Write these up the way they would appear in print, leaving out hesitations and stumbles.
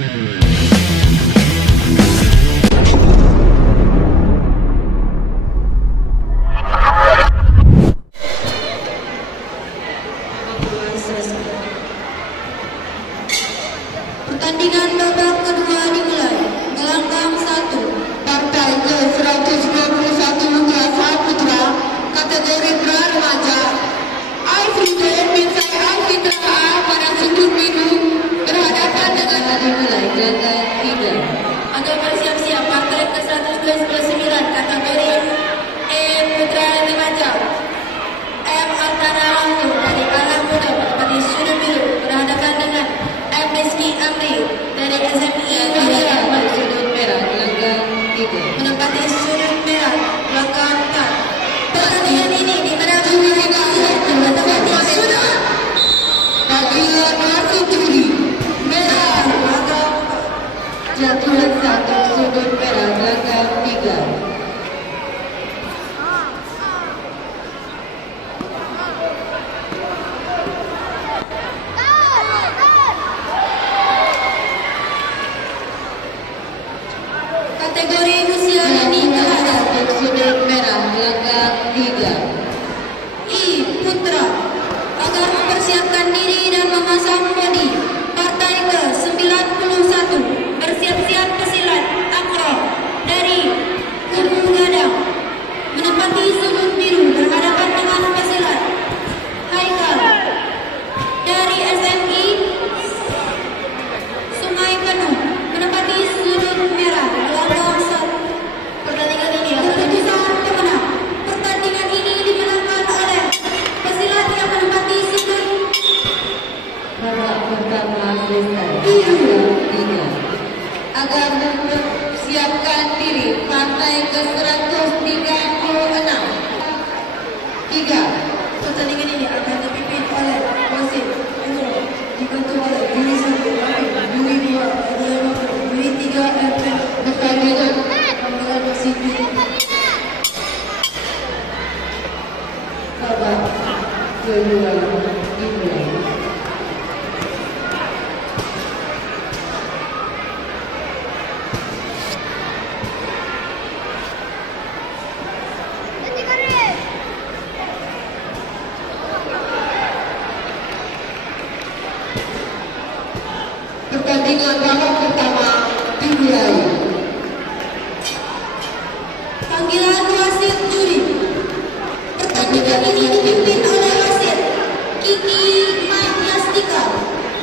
Pertandingan babak kedua dimulai. Gelanggang 1, partai ke-121 Luka Putra, kategori pra-remaja. Alfredo Binsai Alfitra A pada sudut biru berhadapan dengan dimulai gelanggang 3. Untuk bersiap-siap partai ke-129 kategori E Putra Remaja. M Altana Alfur dari Alam Muda pada sudut biru berhadapan dengan M Rizky Amri dari SMI Wajira pada sudut merah gelanggang 3 menempati sudut merah gelanggang 4. Pertandingan ini dimenangkan oleh teman-teman yang sudah bagian masuk juri merah gelanggang jatuhan 1 sudut merah gelanggang 3. Kategori usia ini berada di sudut merah gelanggang 3. I Putra agar mempersiapkan diri dan memasang bodi. Partai ke-91 bersiap-siap pesilat Akro dari Gunung Gadang menempati sudut biru berhadapan dengan pesilat Haikal dari SMI Sungai Penuh menempati sudut merah gelanggang 1. Pertandingan ini akan keputusan pemenang. Pertandingan ini dimenangkan oleh pesilat yang menempati sudut babak pertama biru 3. Agar mempersiapkan diri partai ke-136 3. Pertandingan ini akan dipimpin oleh wasit Endro dibantu oleh juri 1 juri 2 juri 3 FM bertandingan pemilihan wasit babak kedua dimulai. Pertandingan babak pertama dimulai. Panggilan wasit juri. Pertandingan ini dipimpin oleh wasit Kiki Mayastika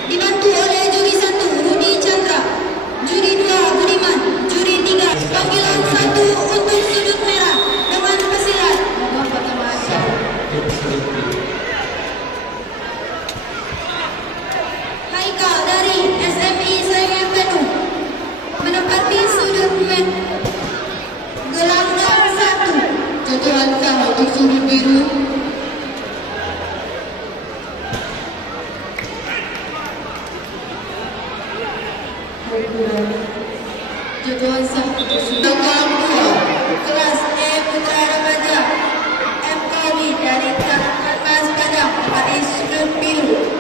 dibantu oleh juri 1 Rudi Chandra, juri 2 Budiman, juri 3 panggilan 1 untuk sudut merah dengan pesilat babak pertama Haikal dari SMI Sungai Penuh menempati sudut gelanggang 1. Jatuhan sah untuk sudut biru. Jatuhan sah untuk sudut gelanggang 2. Kelas E Putra Remaja M Kawi dari Mas Padang menempati sudut biru.